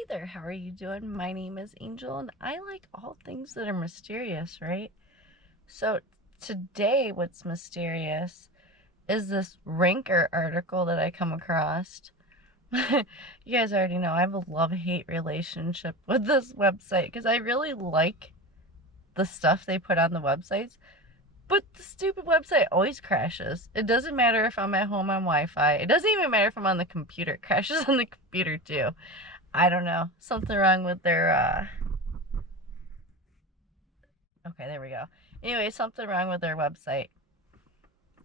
Hey there, how are you doing? My name is Angel, and I like all things that are mysterious, right? So, today, what's mysterious is this Ranker article that I come across. You guys already know I have a love-hate relationship with this website because I really like the stuff they put on the websites, but the stupid website always crashes. It doesn't matter if I'm at home on Wi-Fi. It doesn't even matter if I'm on the computer. It crashes on the computer too. I don't know. Something wrong with their okay, there we go. Anyway, something wrong with their website.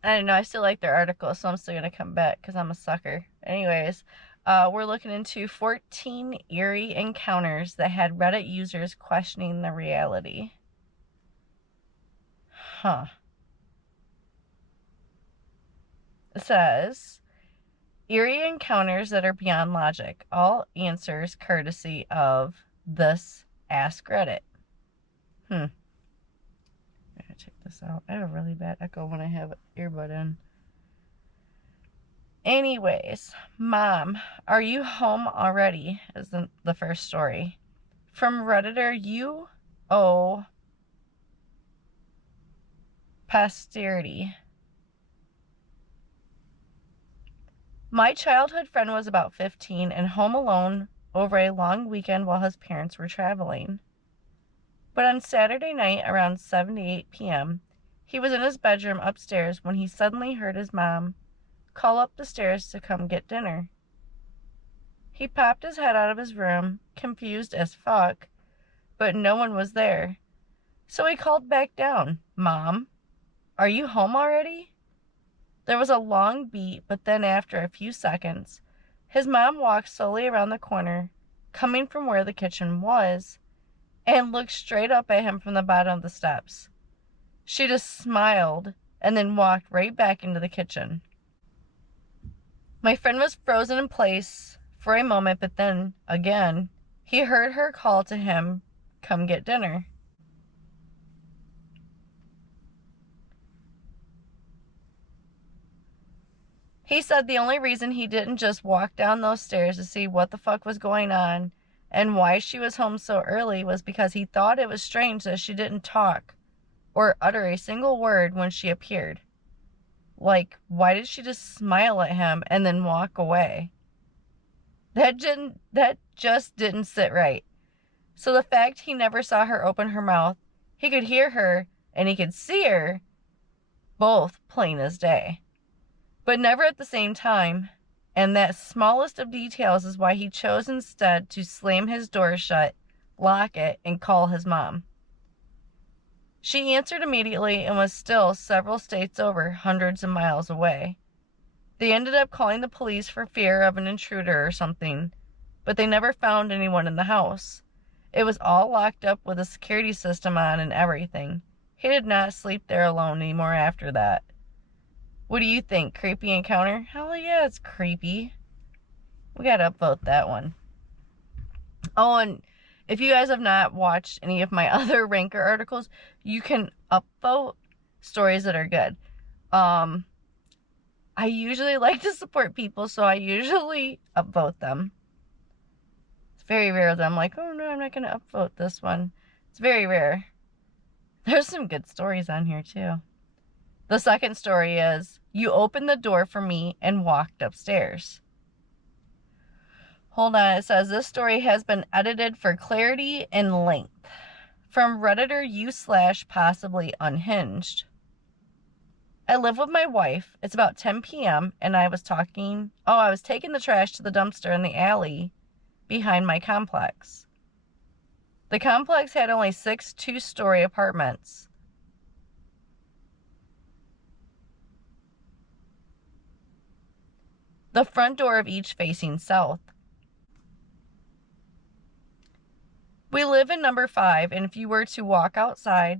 I don't know. I still like their article, so I'm still going to come back because I'm a sucker. Anyways, we're looking into 14 eerie encounters that had Reddit users questioning the reality. Huh. It says, eerie encounters that are beyond logic. All answers courtesy of this Ask Reddit. I'm gonna check this out. I have a really bad echo when I have earbud in. Anyways, Mom, are you home already? Is the first story. From Redditor UO Posterity. My childhood friend was about 15 and home alone over a long weekend while his parents were traveling. But on Saturday night around 7 to 8 p.m., he was in his bedroom upstairs when he suddenly heard his mom call up the stairs to come get dinner. He popped his head out of his room, confused as fuck, but no one was there. So he called back down, Mom, are you home already? There was a long beat, but then after a few seconds, his mom walked slowly around the corner, coming from where the kitchen was, and looked straight up at him from the bottom of the steps. She just smiled and then walked right back into the kitchen. My friend was frozen in place for a moment, but then, again, he heard her call to him, come get dinner. He said the only reason he didn't just walk down those stairs to see what the fuck was going on and why she was home so early was because he thought it was strange that she didn't talk or utter a single word when she appeared. Like, why did she just smile at him and then walk away? That just didn't sit right. So the fact he never saw her open her mouth, he could hear her and he could see her, both plain as day. But never at the same time, and that smallest of details is why he chose instead to slam his door shut, lock it, and call his mom. She answered immediately and was still several states over, hundreds of miles away. They ended up calling the police for fear of an intruder or something, but they never found anyone in the house. It was all locked up with a security system on and everything. He did not sleep there alone anymore after that. What do you think? Creepy encounter? Hell yeah, it's creepy. We gotta upvote that one. Oh, and if you guys have not watched any of my other Ranker articles, you can upvote stories that are good. I usually like to support people, so I usually upvote them. It's very rare that I'm like, oh no, I'm not gonna upvote this one. It's very rare. There's some good stories on here too. The second story is, you opened the door for me and walked upstairs. Hold on, it says this story has been edited for clarity and length. From Redditor u/possibly unhinged. I live with my wife. It's about 10 p.m. and I was taking the trash to the dumpster in the alley behind my complex. The complex had only 6 two-story apartments. The front door of each facing south. We live in number 5, and if you were to walk outside,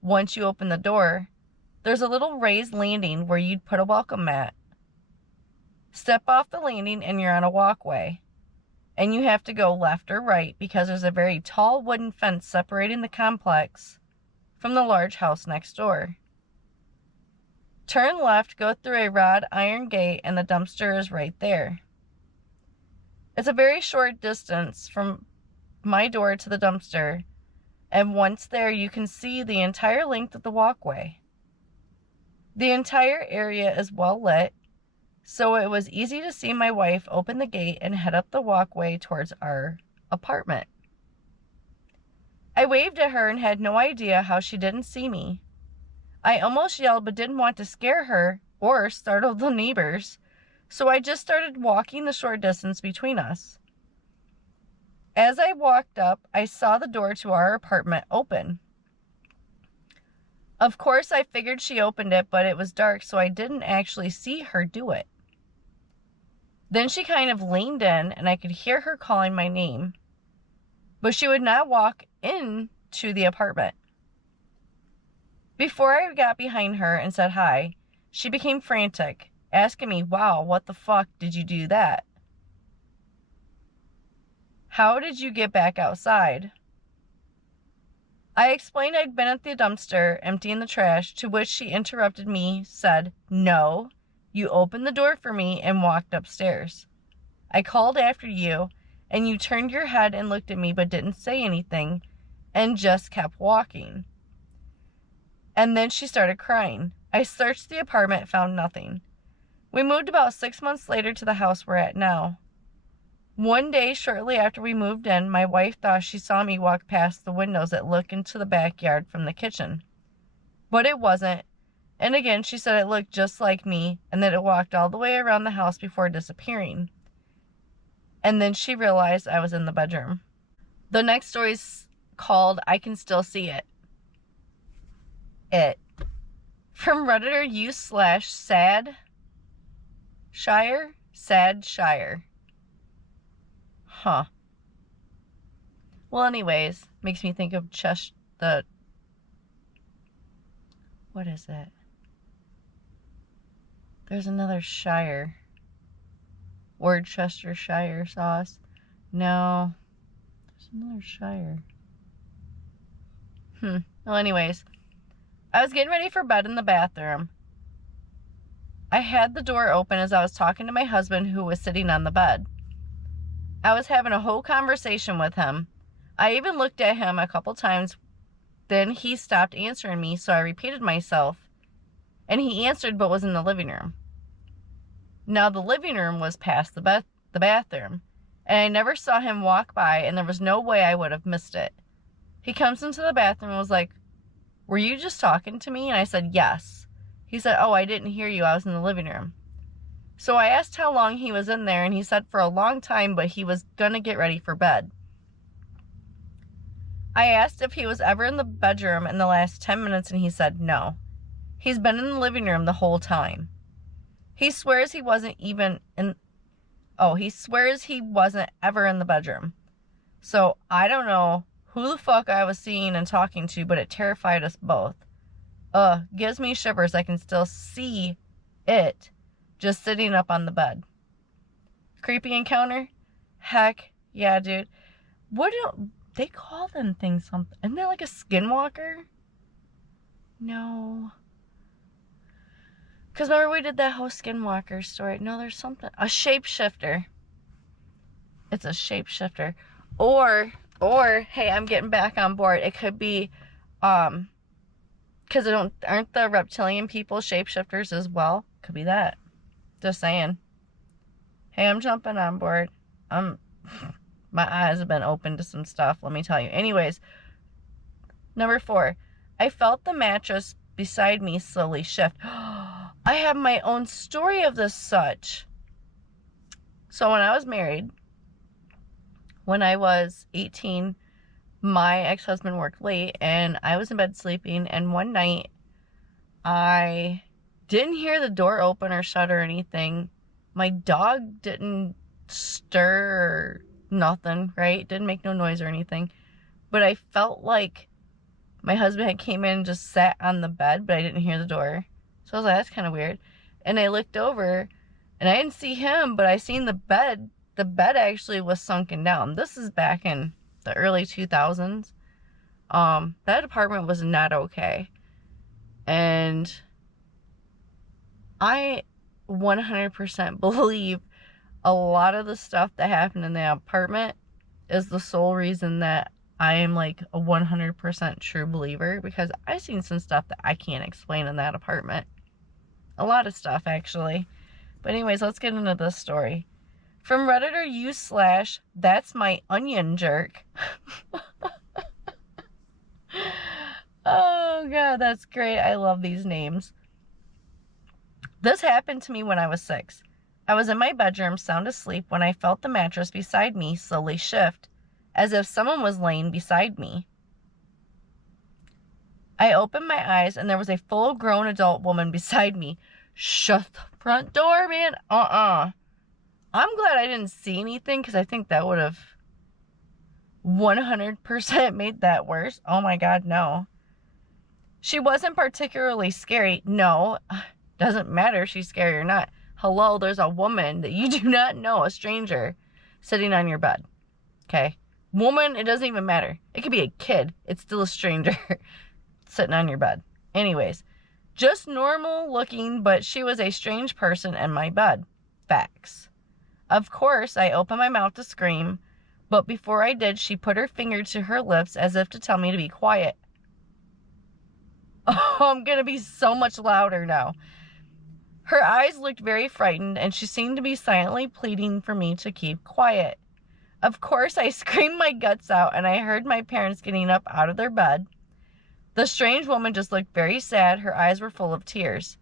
once you open the door, there's a little raised landing where you'd put a welcome mat. Step off the landing and you're on a walkway. And you have to go left or right because there's a very tall wooden fence separating the complex from the large house next door. Turn left, go through a wrought iron gate, and the dumpster is right there. It's a very short distance from my door to the dumpster, and once there, you can see the entire length of the walkway. The entire area is well lit, so it was easy to see my wife open the gate and head up the walkway towards our apartment. I waved at her and had no idea how she didn't see me. I almost yelled but didn't want to scare her or startle the neighbors, so I just started walking the short distance between us. As I walked up, I saw the door to our apartment open. Of course, I figured she opened it, but it was dark, so I didn't actually see her do it. Then she kind of leaned in, and I could hear her calling my name, but she would not walk into the apartment. Before I got behind her and said hi, she became frantic, asking me, "Wow, what the fuck did you do that? How did you get back outside?" I explained I'd been at the dumpster emptying the trash, to which she interrupted me, said, "No, you opened the door for me and walked upstairs. I called after you, and you turned your head and looked at me but didn't say anything and just kept walking." And then she started crying. I searched the apartment, found nothing. We moved about 6 months later to the house we're at now. One day, shortly after we moved in, my wife thought she saw me walk past the windows that look into the backyard from the kitchen. But it wasn't, and again she said it looked just like me and that it walked all the way around the house before disappearing. And then she realized I was in the bedroom. The next story's called "I Can Still See It." From Redditor /SadShire. Huh. Well, anyways, makes me think of what is it? There's another Shire. Worcestershire sauce. No. There's another Shire. Well, anyways, I was getting ready for bed in the bathroom. I had the door open as I was talking to my husband, who was sitting on the bed. I was having a whole conversation with him. I even looked at him a couple times. Then he stopped answering me, so I repeated myself, and he answered but was in the living room. Now, the living room was past the bathroom, and I never saw him walk by, and there was no way I would have missed it. He comes into the bathroom and was like, "Were you just talking to me?" And I said, "Yes." He said, "Oh, I didn't hear you. I was in the living room." So I asked how long he was in there, and he said for a long time, but he was gonna get ready for bed. I asked if he was ever in the bedroom in the last 10 minutes, and he said no. He's been in the living room the whole time. He swears he wasn't ever in the bedroom. So I don't know who the fuck I was seeing and talking to, but it terrified us both. Gives me shivers. I can still see it just sitting up on the bed. Creepy encounter? Heck yeah, dude. What do they call them things? Something? Isn't that like a skinwalker? No. Because remember we did that whole skinwalker story. No, there's something. A shapeshifter. It's a shapeshifter. Or, hey, I'm getting back on board. It could be, because aren't the reptilian people shapeshifters as well? Could be that. Just saying. Hey, I'm jumping on board. My eyes have been open to some stuff, let me tell you. Anyways, number 4. I felt the mattress beside me slowly shift. I have my own story of this such. So when I was married, when I was 18, my ex-husband worked late, and I was in bed sleeping, and one night, I didn't hear the door open or shut or anything. My dog didn't stir or nothing, right? Didn't make no noise or anything. But I felt like my husband had came in and just sat on the bed, but I didn't hear the door. So I was like, that's kind of weird. And I looked over, and I didn't see him, but I seen the bed. The bed actually was sunken down. This is back in the early 2000s. That apartment was not okay. And I 100% believe a lot of the stuff that happened in the apartment is the sole reason that I am like a 100% true believer, because I've seen some stuff that I can't explain in that apartment. A lot of stuff, actually. But anyways, let's get into this story. From Redditor u/ that's my onion jerk. Oh god, that's great. I love these names. This happened to me when I was 6. I was in my bedroom, sound asleep, when I felt the mattress beside me slowly shift, as if someone was laying beside me. I opened my eyes, and there was a full-grown adult woman beside me. Shut the front door, man. I'm glad I didn't see anything, because I think that would have 100% made that worse. Oh my god, no. She wasn't particularly scary. No, doesn't matter if she's scary or not. Hello, there's a woman that you do not know, a stranger, sitting on your bed. Okay? Woman, it doesn't even matter. It could be a kid. It's still a stranger sitting on your bed. Anyways, just normal looking, but she was a strange person in my bed. Facts. Of course, I opened my mouth to scream, but before I did, she put her finger to her lips as if to tell me to be quiet. Oh, I'm going to be so much louder now. Her eyes looked very frightened, and she seemed to be silently pleading for me to keep quiet. Of course, I screamed my guts out, and I heard my parents getting up out of their bed. The strange woman just looked very sad. Her eyes were full of tears.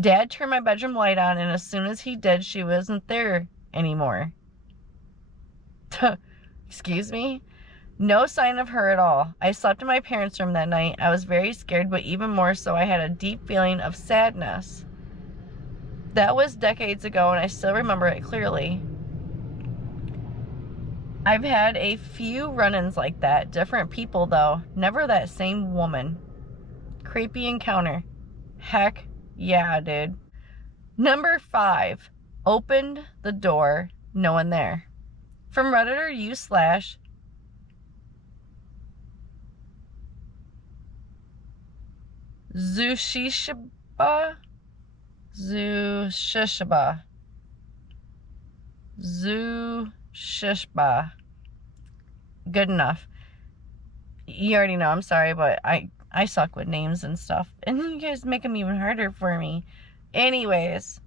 Dad turned my bedroom light on, and as soon as he did, she wasn't there anymore. Excuse me? No sign of her at all. I slept in my parents' room that night. I was very scared, but even more so, I had a deep feeling of sadness. That was decades ago, and I still remember it clearly. I've had a few run-ins like that. Different people, though. Never that same woman. Creepy encounter. Heck yeah, dude. Number 5. Opened the door. No one there. From Redditor u/ Zushishaba. Good enough. You already know, I'm sorry, but I suck with names and stuff. And you guys make them even harder for me. Anyways.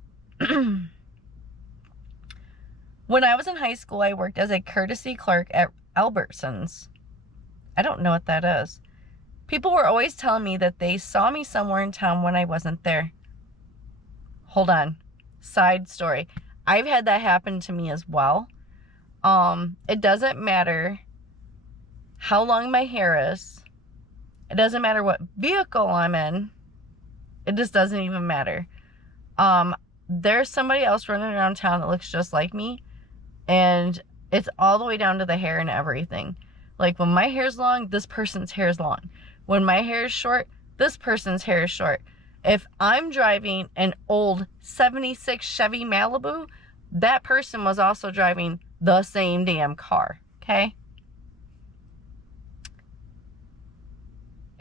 When I was in high school, I worked as a courtesy clerk at Albertsons. I don't know what that is. People were always telling me that they saw me somewhere in town when I wasn't there. Hold on. Side story. I've had that happen to me as well. It doesn't matter how long my hair is. It doesn't matter what vehicle I'm in. It just doesn't even matter. There's somebody else running around town that looks just like me. And it's all the way down to the hair and everything. Like, when my hair's long, this person's hair is long. When my hair is short, this person's hair is short. If I'm driving an old 76 Chevy Malibu, that person was also driving the same damn car. Okay?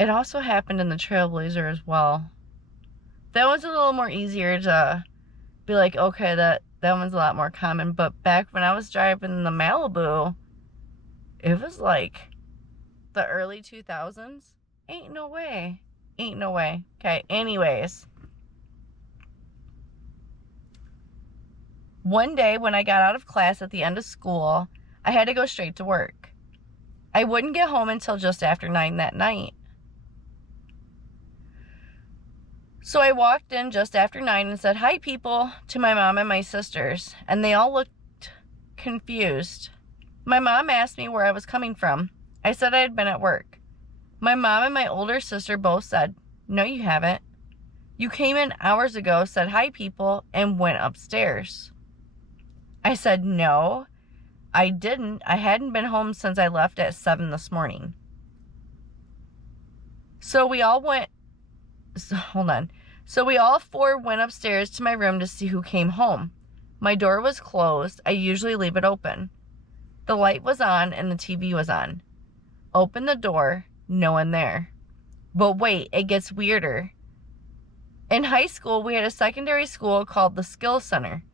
It also happened in the Trailblazer as well. That one's a little more easier to be like, okay, that one's a lot more common. But back when I was driving the Malibu, it was like the early 2000s. Ain't no way. Ain't no way. Okay, anyways. One day when I got out of class at the end of school, I had to go straight to work. I wouldn't get home until just after 9 that night. So I walked in just after 9 and said, "Hi, people," to my mom and my sisters, and they all looked confused. My mom asked me where I was coming from. I said I had been at work. My mom and my older sister both said, "No, you haven't. You came in hours ago, said hi, people, and went upstairs." I said, "No, I didn't. I hadn't been home since I left at 7 this morning." So we all 4 went upstairs to my room to see who came home. My door was closed. I usually leave it open. The light was on and the TV was on. Open the door, no one there. But wait, it gets weirder. In high school, we had a secondary school called the Skill Center.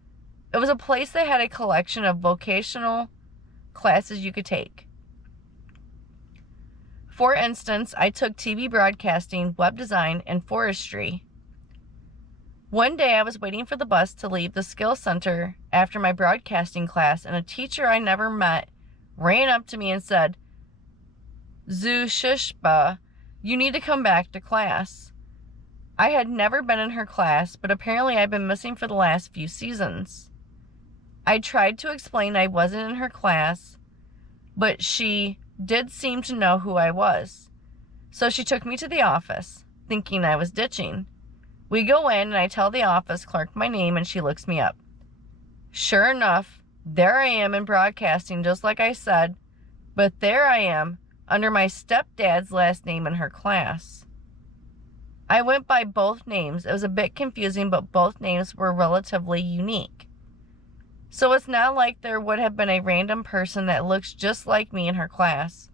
It was a place that had a collection of vocational classes you could take. For instance, I took TV broadcasting, web design, and forestry. One day I was waiting for the bus to leave the skill center after my broadcasting class, and a teacher I never met ran up to me and said, "Zushishba, you need to come back to class." I had never been in her class, but apparently I'd been missing for the last few seasons. I tried to explain I wasn't in her class, but she did seem to know who I was. So she took me to the office, thinking I was ditching. We go in and I tell the office clerk my name and she looks me up. Sure enough, there I am in broadcasting just like I said, but there I am under my stepdad's last name in her class. I went by both names. It was a bit confusing, but both names were relatively unique. So it's not like there would have been a random person that looks just like me in her class.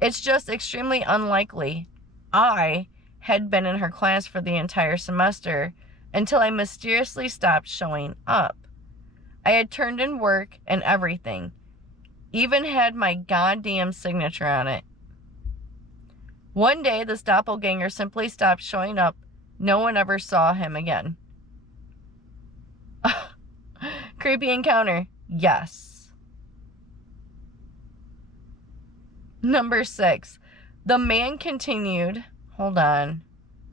It's just extremely unlikely I had been in her class for the entire semester until I mysteriously stopped showing up. I had turned in work and everything, even had my goddamn signature on it. One day, this doppelganger simply stopped showing up. No one ever saw him again. Creepy encounter. Yes. Number 6. The man continued. Hold on.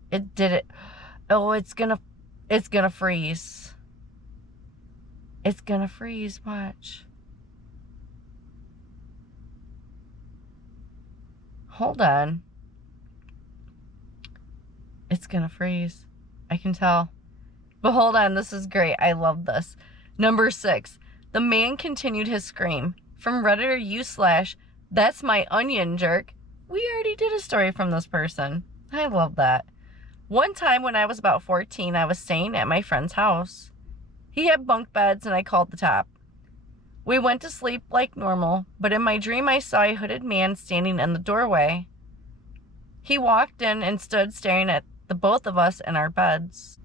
It did it. Oh, it's gonna freeze. It's gonna freeze. Watch. Hold on. It's gonna freeze. I can tell. But hold on, this is great. I love this. Number 6. The man continued his scream. From Redditor /that's my onion jerk. We already did a story from this person. I love that. One time when I was about 14, I was staying at my friend's house. He had bunk beds and I called the top. We went to sleep like normal, but in my dream I saw a hooded man standing in the doorway. He walked in and stood staring at the both of us in our beds.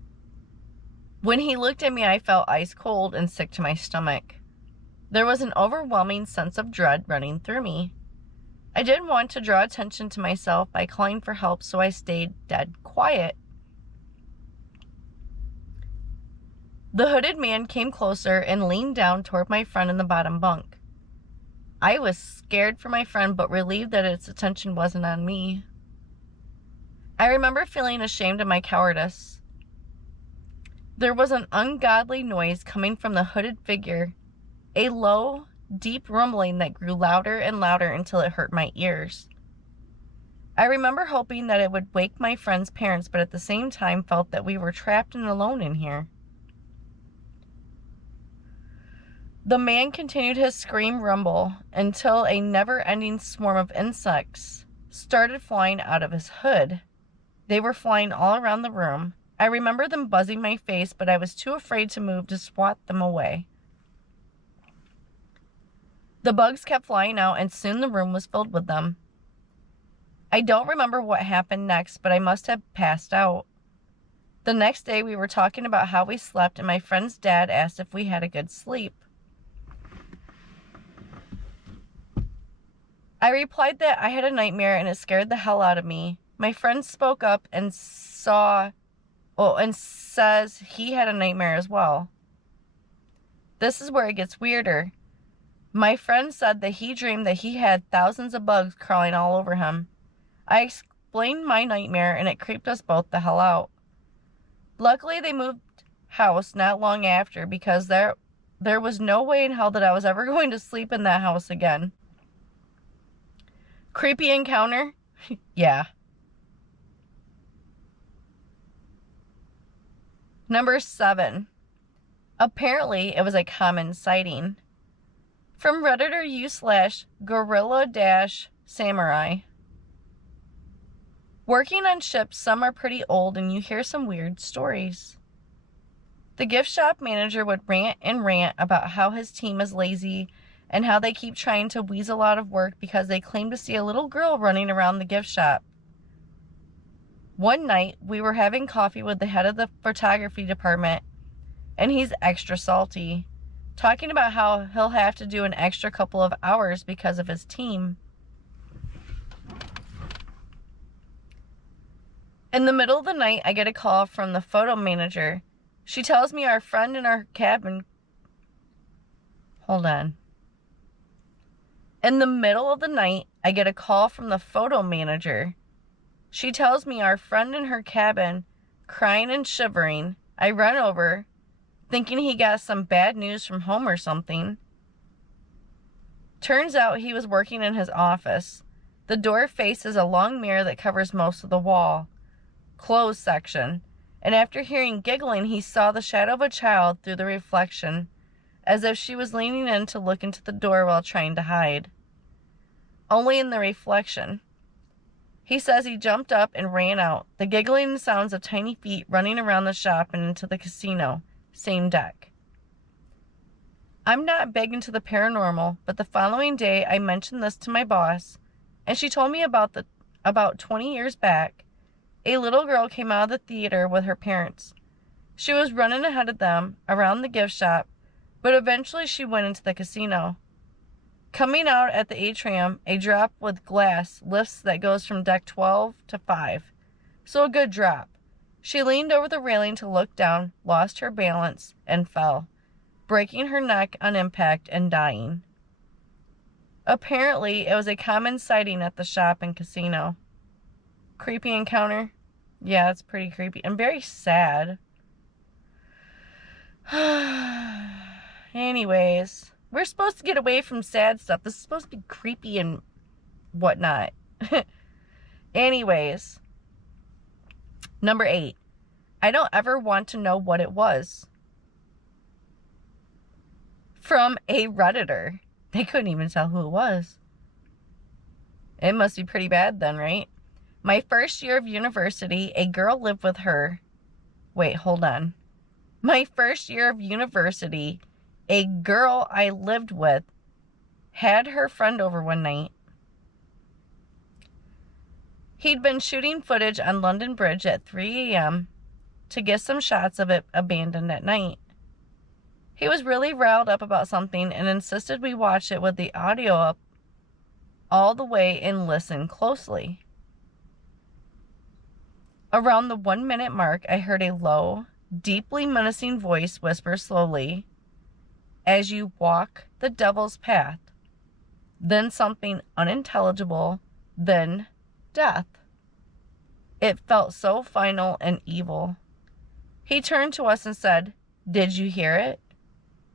When he looked at me, I felt ice cold and sick to my stomach. There was an overwhelming sense of dread running through me. I didn't want to draw attention to myself by calling for help, so I stayed dead quiet. The hooded man came closer and leaned down toward my friend in the bottom bunk. I was scared for my friend, but relieved that its attention wasn't on me. I remember feeling ashamed of my cowardice. There was an ungodly noise coming from the hooded figure, a low, deep rumbling that grew louder and louder until it hurt my ears. I remember hoping that it would wake my friend's parents, but at the same time felt that we were trapped and alone in here. The man continued his scream rumble until a never-ending swarm of insects started flying out of his hood. They were flying all around the room. I remember them buzzing my face, but I was too afraid to move to swat them away. The bugs kept flying out, and soon the room was filled with them. I don't remember what happened next, but I must have passed out. The next day, we were talking about how we slept, and my friend's dad asked if we had a good sleep. I replied that I had a nightmare, and it scared the hell out of me. My friend spoke up and says he had a nightmare as well. This is where it gets weirder. My friend said that he dreamed that he had thousands of bugs crawling all over him. I explained my nightmare and it creeped us both the hell out. Luckily, they moved house not long after because there was no way in hell that I was ever going to sleep in that house again. Creepy encounter? Yeah. Number 7. Apparently, it was a common sighting. From Redditor /gorilla-samurai. Working on ships, some are pretty old and you hear some weird stories. The gift shop manager would rant and rant about how his team is lazy and how they keep trying to weasel out of work because they claim to see a little girl running around the gift shop. One night, we were having coffee with the head of the photography department, and he's extra salty, talking about how he'll have to do an extra couple of hours because of his team. In the middle of the night, I get a call from the photo manager. She tells me our friend in our cabin... Hold on. In the middle of the night, I get a call from the photo manager. She tells me our friend in her cabin, crying and shivering. I run over, thinking he got some bad news from home or something. Turns out he was working in his office. The door faces a long mirror that covers most of the wall. Closed section, and after hearing giggling, he saw the shadow of a child through the reflection, as if she was leaning in to look into the door while trying to hide. Only in the reflection. He says he jumped up and ran out, the giggling sounds of tiny feet running around the shop and into the casino, same deck. I'm not big into the paranormal, but the following day I mentioned this to my boss, and she told me about 20 years back, a little girl came out of the theater with her parents. She was running ahead of them around the gift shop, but eventually she went into the casino. Coming out at the atrium, a drop with glass lifts that goes from deck 12 to 5. So a good drop. She leaned over the railing to look down, lost her balance, and fell, breaking her neck on impact and dying. Apparently, it was a common sighting at the shop and casino. Creepy encounter? Yeah, it's pretty creepy and very sad. Anyways, we're supposed to get away from sad stuff. This is supposed to be creepy and whatnot. Anyways, number 8. I don't ever want to know what it was. From a Redditor. They couldn't even tell who it was. It must be pretty bad then, right? My first year of university, a girl lived with her. Wait, hold on. My first year of university, a girl I lived with had her friend over one night. He'd been shooting footage on London Bridge at 3 a.m. to get some shots of it abandoned at night. He was really riled up about something and insisted we watch it with the audio up all the way and listen closely. Around the 1-minute mark, I heard a low, deeply menacing voice whisper slowly, "As you walk the devil's path," then something unintelligible, then death. It felt so final and evil. He turned to us and said, "Did you hear it?"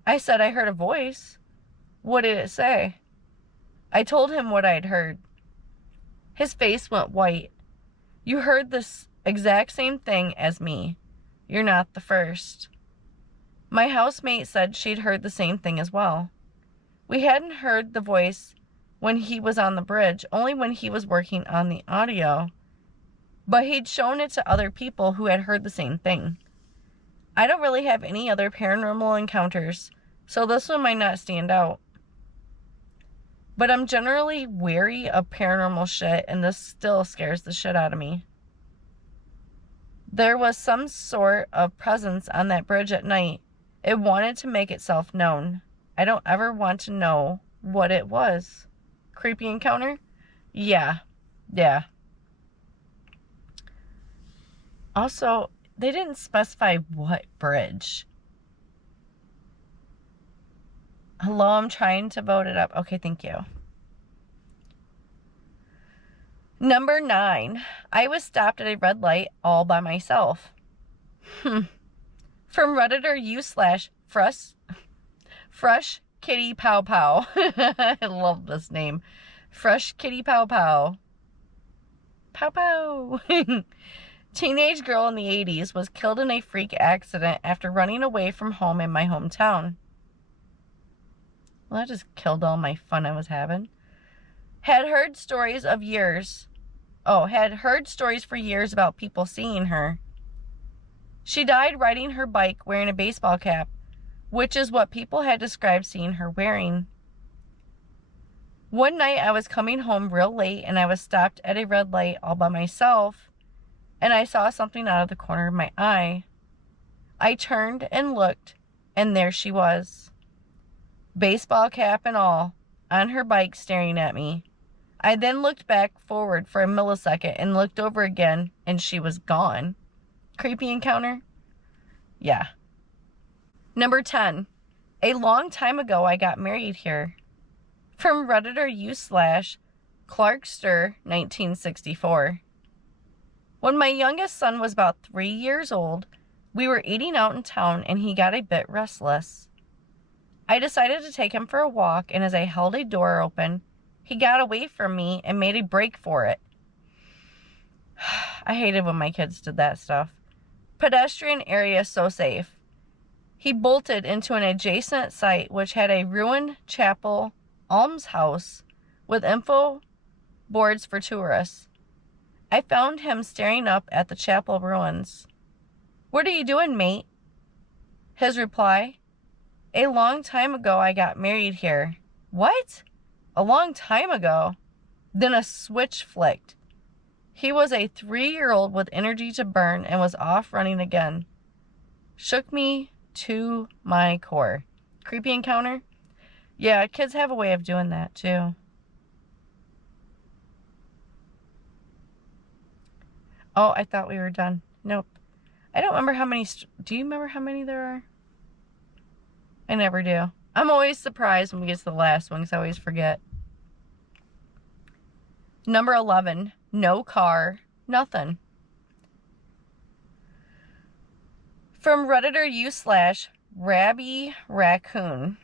I said I heard a voice. What did it say? I told him what I'd heard. His face went white. "You heard this exact same thing as me. You're not the first." My housemate said she'd heard the same thing as well. We hadn't heard the voice when he was on the bridge, only when he was working on the audio. But he'd shown it to other people who had heard the same thing. I don't really have any other paranormal encounters, so this one might not stand out. But I'm generally wary of paranormal shit, and this still scares the shit out of me. There was some sort of presence on that bridge at night. It wanted to make itself known. I don't ever want to know what it was. Creepy encounter? Yeah. Also, they didn't specify what bridge. Hello, I'm trying to vote it up. Okay, thank you. Number 9. I was stopped at a red light all by myself. From Redditor Fresh Kitty Pow Pow. I love this name. Fresh Kitty Pow Pow. Pow Pow. Teenage girl in the 80s was killed in a freak accident after running away from home in my hometown. Well, that just killed all my fun I was having. Had heard stories for years about people seeing her. She died riding her bike wearing a baseball cap, which is what people had described seeing her wearing. One night I was coming home real late and I was stopped at a red light all by myself, and I saw something out of the corner of my eye. I turned and looked, and there she was. Baseball cap and all, on her bike staring at me. I then looked back forward for a millisecond and looked over again, and she was gone. Creepy encounter? Yeah. Number 10. A long time ago I got married here. From Redditor u/Clarkster1964. When my youngest son was about 3 years old, we were eating out in town and he got a bit restless. I decided to take him for a walk, and as I held a door open, he got away from me and made a break for it. I hated when my kids did that stuff. Pedestrian area so safe. He bolted into an adjacent site which had a ruined chapel almshouse with info boards for tourists. I found him staring up at the chapel ruins. "What are you doing, mate?" His reply, "A long time ago I got married here." What? A long time ago? Then a switch flicked. He was a 3-year-old with energy to burn and was off running again. Shook me to my core. Creepy encounter? Yeah, kids have a way of doing that too. Oh, I thought we were done. Nope. I don't remember how many. Do you remember how many there are? I never do. I'm always surprised when we get to the last one because I always forget. Number 11. No car, nothing. From Redditor u/Rabby Raccoon.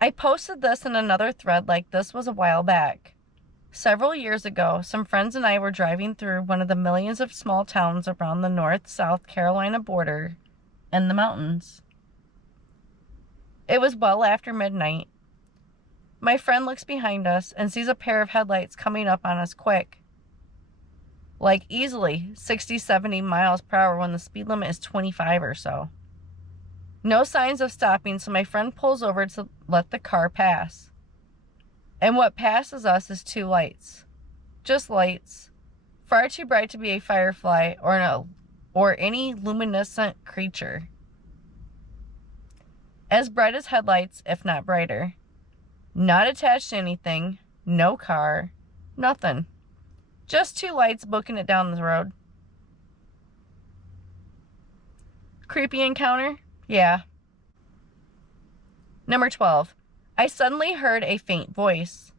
I posted this in another thread like this was a while back. Several years ago, some friends and I were driving through one of the millions of small towns around the North-South Carolina border in the mountains. It was well after midnight. My friend looks behind us and sees a pair of headlights coming up on us quick. Like easily 60, 70 miles per hour when the speed limit is 25 or so. No signs of stopping, so my friend pulls over to let the car pass. And what passes us is 2 lights. Just lights. Far too bright to be a firefly or any luminescent creature. As bright as headlights, if not brighter. Not attached to anything. No car. Nothing. Just 2 lights booking it down the road. Creepy encounter? Yeah. Number 12. I suddenly heard a faint voice.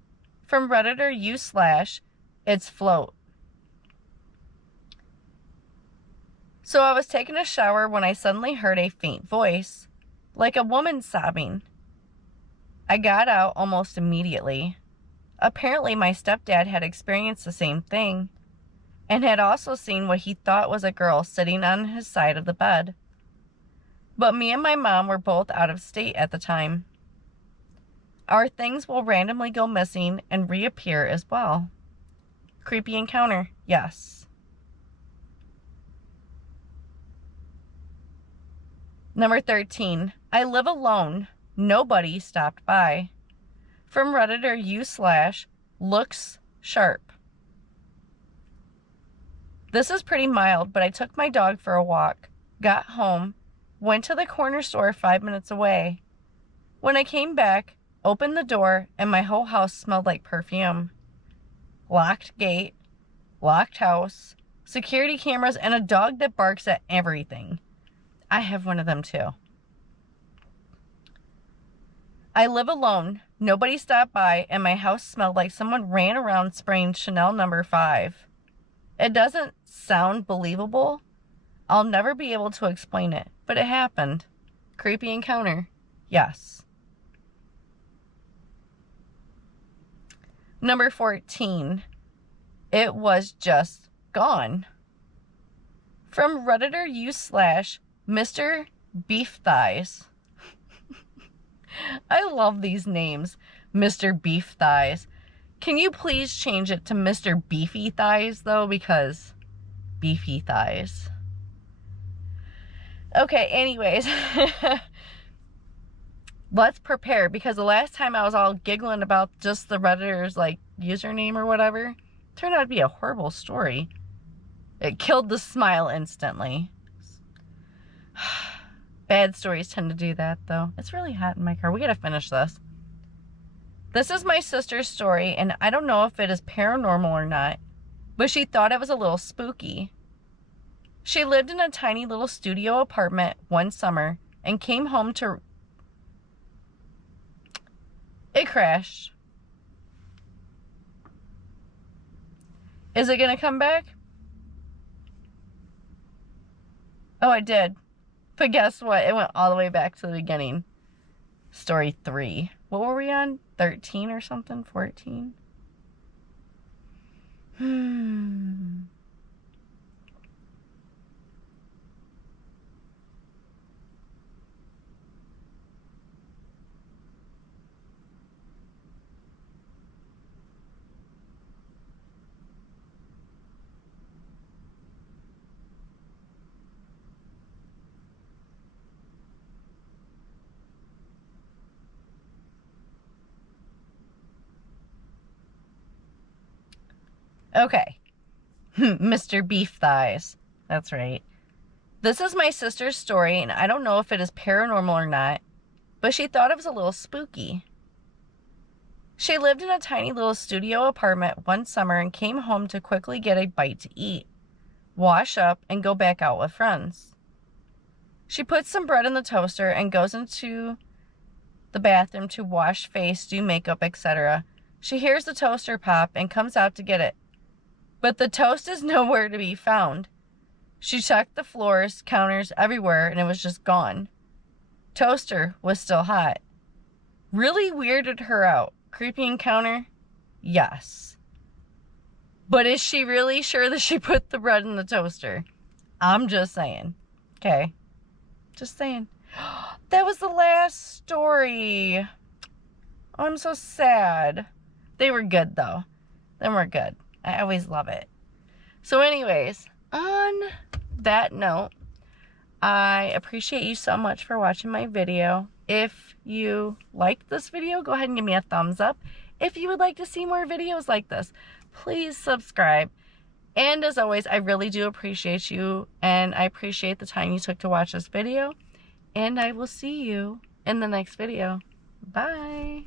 From Redditor u/It's Float. So I was taking a shower when I suddenly heard a faint voice, like a woman sobbing. I got out almost immediately. Apparently my stepdad had experienced the same thing, and had also seen what he thought was a girl sitting on his side of the bed. But me and my mom were both out of state at the time. Our things will randomly go missing and reappear as well. Creepy encounter? Yes. Number 13. I live alone. Nobody stopped by. From Redditor u/Looks Sharp. This is pretty mild, but I took my dog for a walk, got home, went to the corner store 5 minutes away. When I came back, opened the door, and my whole house smelled like perfume. Locked gate, locked house, security cameras, and a dog that barks at everything. I have one of them too. I live alone. Nobody stopped by, and my house smelled like someone ran around spraying Chanel No. 5. It doesn't sound believable. I'll never be able to explain it, but it happened. Creepy encounter? Yes. Number 14. It was just gone. From Redditor u/Mr. Beef Thighs. I love these names. Mr. Beef Thighs. Can you please change it to Mr. Beefy Thighs, though? Because beefy thighs. Okay, anyways. Let's prepare, because the last time I was all giggling about just the Redditor's, username or whatever, turned out to be a horrible story. It killed the smile instantly. Bad stories tend to do that, though. It's really hot in my car. We gotta finish this. This is my sister's story, and I don't know if it is paranormal or not, but she thought it was a little spooky. She lived in a tiny little studio apartment one summer and came home to... It crashed. Is it gonna come back? Oh, it did. But guess what? It went all the way back to the beginning. Story 3. What were we on? 13 or something? 14? Okay. Mr. Beef Thighs. That's right. This is my sister's story, and I don't know if it is paranormal or not, but she thought it was a little spooky. She lived in a tiny little studio apartment one summer and came home to quickly get a bite to eat, wash up, and go back out with friends. She puts some bread in the toaster and goes into the bathroom to wash face, do makeup, etc. She hears the toaster pop and comes out to get it. But the toast is nowhere to be found. She checked the floors, counters, everywhere, and it was just gone. Toaster was still hot. Really weirded her out. Creepy encounter? Yes. But is she really sure that she put the bread in the toaster? I'm just saying. Okay. Just saying. That was the last story. Oh, I'm so sad. They were good, though. They were good. I always love it. So anyways, on that note, I appreciate you so much for watching my video. If you liked this video, go ahead and give me a thumbs up. If you would like to see more videos like this, please subscribe. And as always, I really do appreciate you, and I appreciate the time you took to watch this video. And I will see you in the next video. Bye.